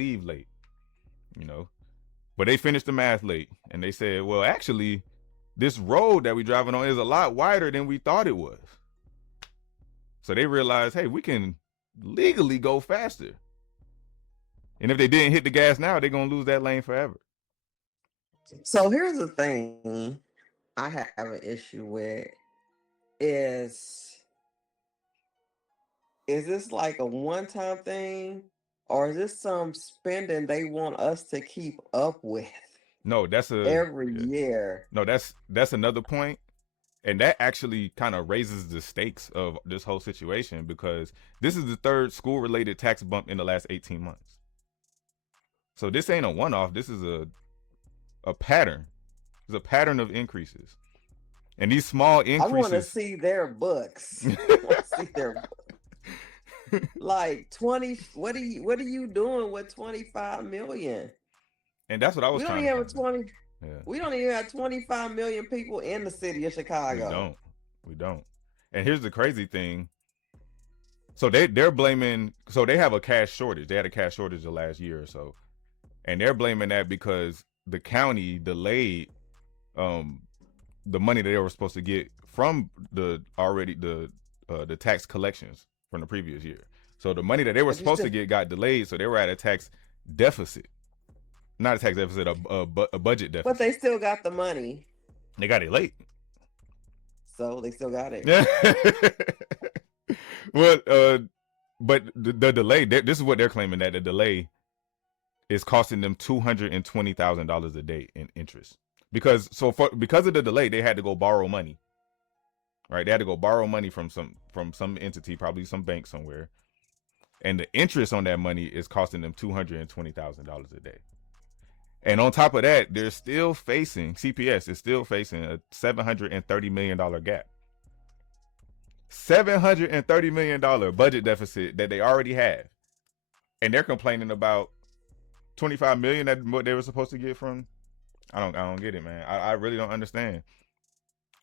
leave late, you know. But they finished the math late, and they said, well, actually, this road that we driving on is a lot wider than we thought it was. So they realized, hey, we can legally go faster. And if they didn't hit the gas now, they're gonna lose that lane forever. So here's the thing I have an issue with is is this like a one-time thing, or is this some spending they want us to keep up with No, that's a every yeah. year? No, that's another point. And that actually kind of raises the stakes of this whole situation because this is the third school related tax bump in the last 18 months. So this ain't a one off. This is a pattern. It's a pattern of increases. And these small I want to increases. see their books. I want to see their books. Like 20, what are you doing with 25 million? And that's what I was We don't trying even to have find out. 20 Yeah. we don't even have 25 million people in the city of We Chicago. don't. We don't. And here's the crazy thing. So they're blaming, so they have a cash shortage. They had a cash shortage the last year or so. And they're blaming that because the county delayed the money that they were supposed to get from the tax collections from the previous year. So the money that they were But you supposed still to get got delayed, so they were at a tax deficit. Not a tax deficit, a budget but deficit. they still got the money. They got it late. So they still got it. Yeah. Well, but the delay, this is what they're claiming, that the delay is costing them $220,000 a day in interest. Because of the delay, they had to go borrow money. Right? They had to go borrow money from some entity, probably some bank somewhere. And the interest on that money is costing them $220,000 a day. And on top of that, CPS is still facing a $730 million gap. $730 million budget deficit that they already have. And they're complaining about 25 million that what they were supposed to get from. I don't get it, man. I really don't understand.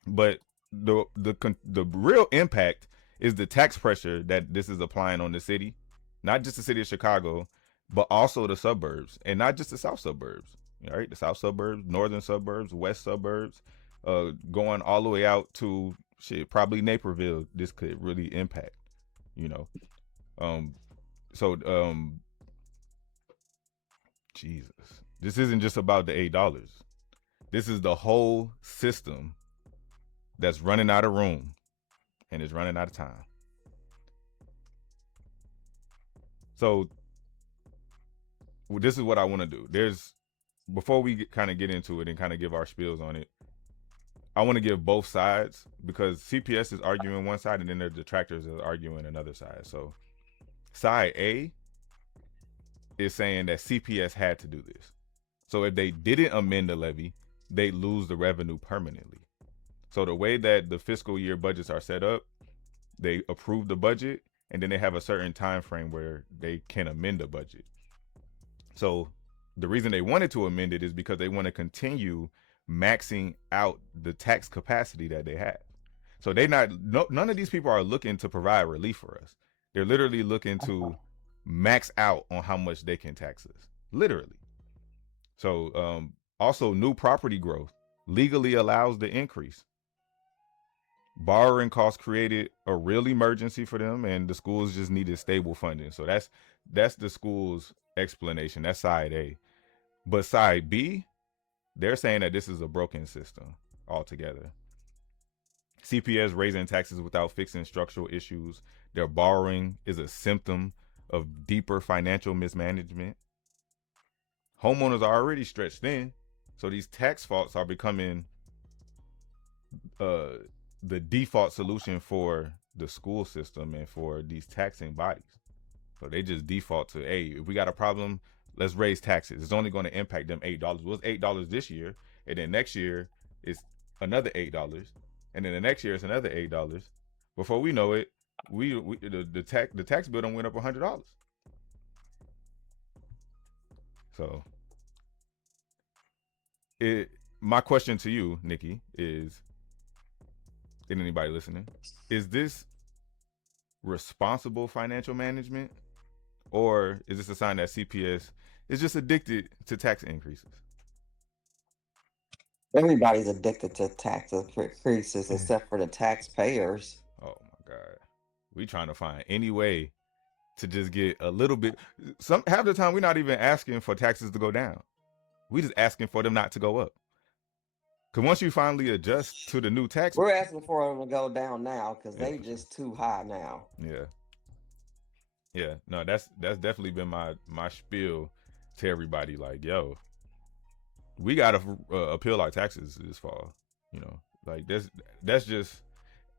But the real impact is the tax pressure that this is applying on the city, not just the city of Chicago, but also the suburbs, and not just the south suburbs. All right, the south suburbs, northern suburbs, west suburbs, going all the way out to probably Naperville. This could really impact, you know. So Jesus, this isn't just about the $8. This is the whole system that's running out of room and is running out of time. So this is what I want to do. Before we kind of get into it and kind of give our spiels on it, I want to give both sides, because CPS is arguing one side and then their detractors are arguing another side. So side A is saying that CPS had to do this. So if they didn't amend the levy, they lose the revenue permanently. So the way that the fiscal year budgets are set up, they approve the budget and then they have a certain time frame where they can amend the budget. So the reason they wanted to amend it is because they want to continue maxing out the tax capacity that they have. So none of these people are looking to provide relief for us. They're literally looking to max out on how much they can tax us. Literally. So also, new property growth legally allows the increase. Borrowing costs created a real emergency for them, and the schools just needed stable funding. So that's the school's explanation. That's side A. But side B, they're saying that this is a broken system altogether. CPS raising taxes without fixing structural issues. Their borrowing is a symptom of deeper financial mismanagement. Homeowners are already stretched thin, so these tax faults are becoming the default solution for the school system and for these taxing bodies. So they just default to, hey, if we got a problem, let's raise taxes. It's only going to impact them $8. Well, it's $8 this year, and then next year it's another $8, and then the next year it's another $8. Before we know it, the tax bill done went up $100. So my question to you, Nikki, is, and anybody listening, is this responsible financial management, or is this a sign that CPS is just addicted to tax increases. Everybody's addicted to tax increases except for the taxpayers. Oh my God. We trying to find any way to just get a little bit. Some half the time we're not even asking for taxes to go down. We just asking for them not to go up. Because once you finally adjust to the new tax, We're asking for them to go down now because yeah, they just too high now. yeah, yeah. No, that's definitely been my spiel to everybody. Like, yo, we gotta appeal our taxes this fall. You know, like that's just.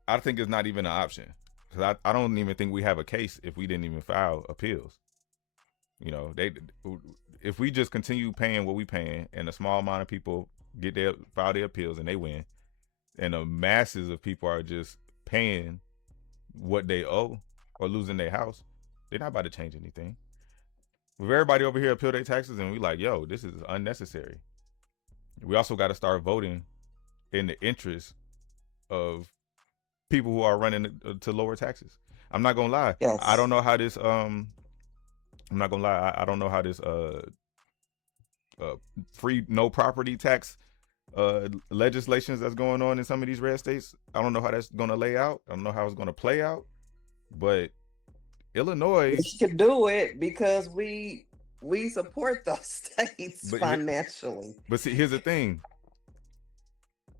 I think it's not even an option because I don't even think we have a case if we didn't even file appeals. You know, if we just continue paying what we paying and a small amount of people file their appeals and they win, and the masses of people are just paying what they owe or losing their house, they're not about to change anything. If everybody over here appeal their taxes and we like, yo, this is unnecessary. We also got to start voting in the interest of people who are running to lower taxes. I'm not gonna lie. Yes. I don't know how this I'm not gonna lie. I don't know how this free no property tax legislations that's going on in some of these red states. I don't know how that's gonna lay out. I don't know how it's gonna play out. But Illinois, We should do it because we support those states financially. But see, here's the thing.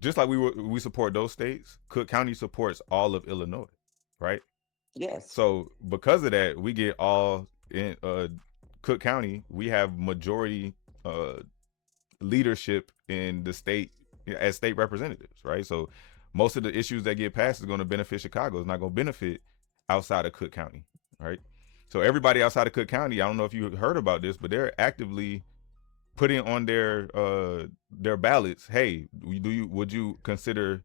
Just like we support those states, Cook County supports all of Illinois, right? Yes. So because of that, we get all in Cook County. We have majority leadership in the state as state representatives, right? So most of the issues that get passed is going to benefit Chicago. It's not going to benefit outside of Cook County, right? So everybody outside of Cook County, I don't know if you heard about this, but they're actively putting on their ballots, hey, would you consider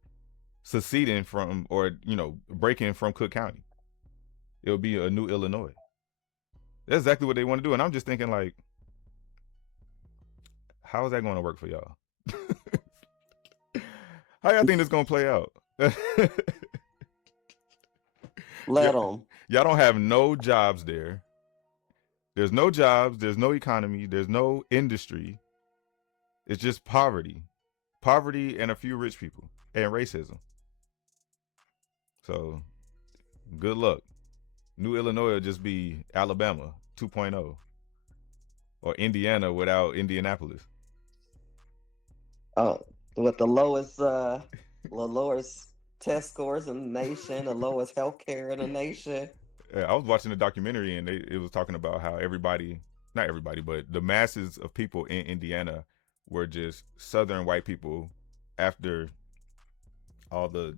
seceding from or breaking from Cook County? It'll be a new Illinois. That's exactly what they want to do, and I'm just thinking like, how is that going to work for y'all? How y'all think this going to play out? Let them. Y'all don't have no jobs there. There's no jobs, there's no economy, there's no industry. It's just poverty. Poverty and a few rich people and racism. So, good luck. New Illinois will just be Alabama 2.0 or Indiana without Indianapolis. Oh, with the lowest test scores in the nation, the lowest healthcare in the nation. I was watching a documentary and it was talking about how not everybody, but the masses of people in Indiana were just Southern white people. After all the,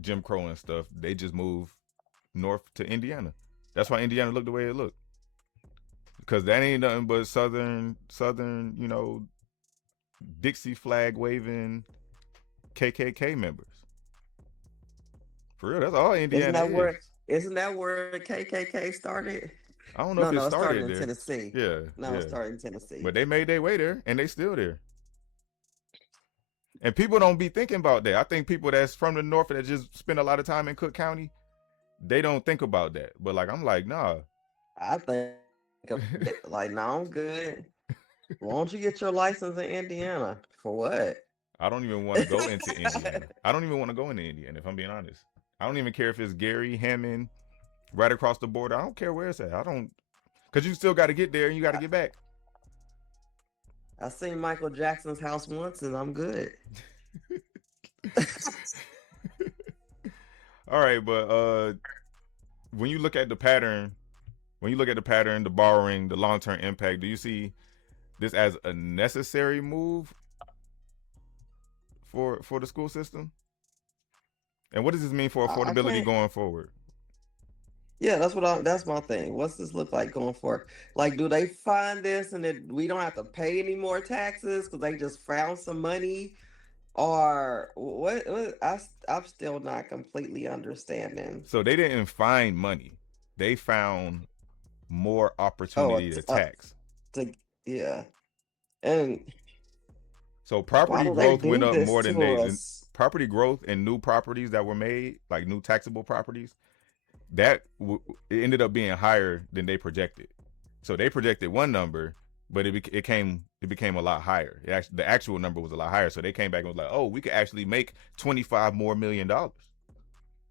Jim Crow and stuff, they just moved north to Indiana. That's why Indiana looked the way it looked. Because that ain't nothing but Southern, Dixie flag waving KKK members. For real, that's all Indiana is. Isn't that where the KKK started? I don't know if it started in there. Tennessee. Yeah. It started in Tennessee. But they made their way there, and they still there. And people don't be thinking about that. I think people that's from the north that just spend a lot of time in Cook County, they don't think about that. But I'm like, nah. I think no, I'm good. Why don't you get your license in Indiana? For what? I don't even want to go into Indiana. I don't even want to go into Indiana, if I'm being honest. I don't even care if it's Gary, Hammond, right across the border. I don't care where it's at. Because you still got to get there and you got to get back. I seen Michael Jackson's house once and I'm good. All right, but when you look at the pattern, the borrowing, the long-term impact, do you see this as a necessary move for the school system? And what does this mean for affordability going forward? Yeah, that's my thing. What's this look like going forward? Like, do they find this and that we don't have to pay any more taxes because they just found some money? Or what I'm still not completely understanding. So they didn't find money. They found more opportunity to tax. Yeah. And so property growth went up more than property growth and new properties that were made, like new taxable properties, that it ended up being higher than they projected. So they projected one number, but it became a lot higher. The actual number was a lot higher. So they came back and was like, oh, we could actually make $25 million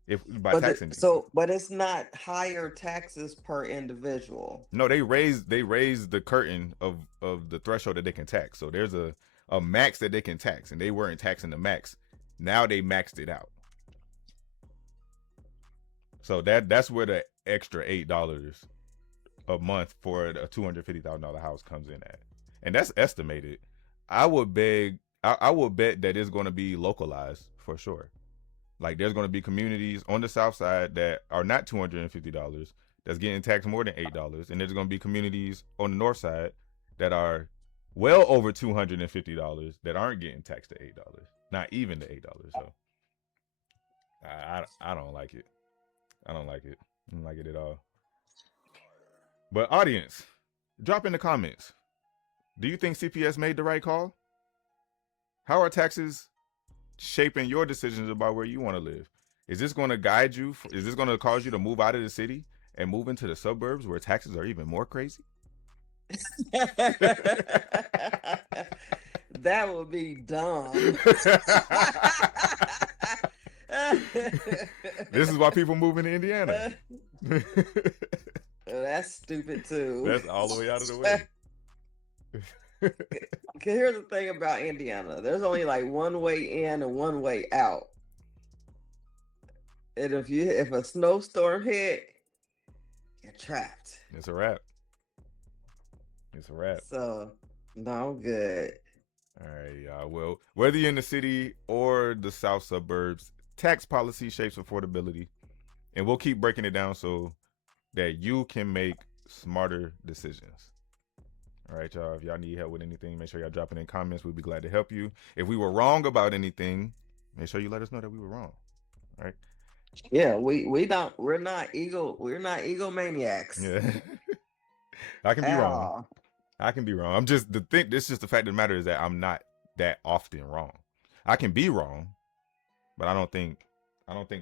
if by taxing these people. But it's not higher taxes per individual. No, they raised the curtain of the threshold that they can tax. So there's a max that they can tax, and they weren't taxing the max. Now they maxed it out. So that's where the extra $8 a month for a $250,000 house comes in at, and that's estimated. I would bet that it's going to be localized for sure. Like there's going to be communities on the south side that are not $250 that's getting taxed more than $8, and there's going to be communities on the north side that are well over $250 that aren't getting taxed to $8, not even the $8. So I don't like it. I don't like it. I don't like it at all. But audience, drop in the comments. Do you think CPS made the right call? How are taxes shaping your decisions about where you want to live? Is this going to guide you? Is this going to cause you to move out of the city and move into the suburbs where taxes are even more crazy? That would be dumb. This is why people move into Indiana. That's stupid too. That's all the way out of the way. Here's the thing about Indiana. There's only like one way in and one way out. And if a snowstorm hit, you're trapped. It's a wrap. It's a wrap. So no, I'm good. All right, y'all. Well, whether you're in the city or the south suburbs, tax policy shapes affordability. And we'll keep breaking it down so that you can make smarter decisions. All right, y'all. If y'all need help with anything, make sure y'all drop it in comments. We'd be glad to help you. If we were wrong about anything, make sure you let us know that we were wrong. All right. Yeah, we're not egomaniacs. Yeah. I can be wrong. I can be wrong. This is just the fact of the matter is that I'm not that often wrong. I can be wrong, but I don't think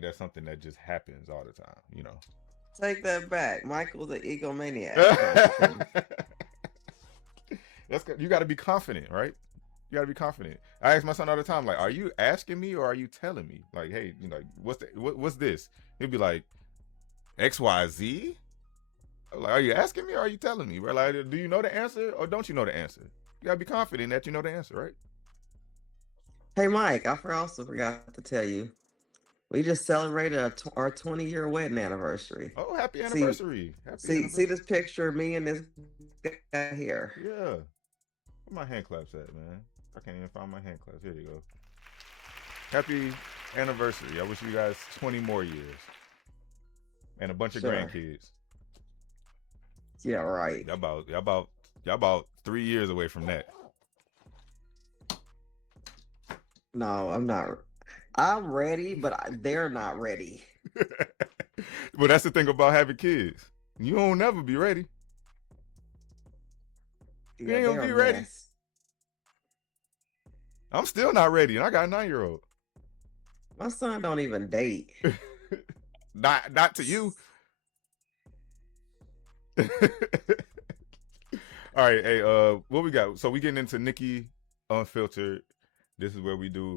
that's something that just happens all the time, you know. Take that back. Michael's an egomaniac. That's good. You got to be confident, right? You got to be confident. I ask my son all the time, like, are you asking me or are you telling me? Like, hey, you know, what's this? He'll be like, XYZ? Like, are you asking me or are you telling me? Bro? Like, do you know the answer or don't you know the answer? You got to be confident that you know the answer, right? Hey, Mike, I also forgot to tell you. We just celebrated our 20-year wedding anniversary. Oh, happy anniversary. See this picture of me and this guy here. Yeah. Where my hand claps at, man? I can't even find my hand claps. Here you go. Happy anniversary. I wish you guys 20 more years. And a bunch of grandkids. Yeah, right. Y'all about 3 years away from that. No, I'm not. I'm ready, but they're not ready. But that's the thing about having kids. You don't never be ready. You ain't gonna be ready. I'm still not ready, and I got a 9-year-old. My son don't even date. Not to you. All right, hey, what we got? So we getting into Nikki Unfiltered. This is where we do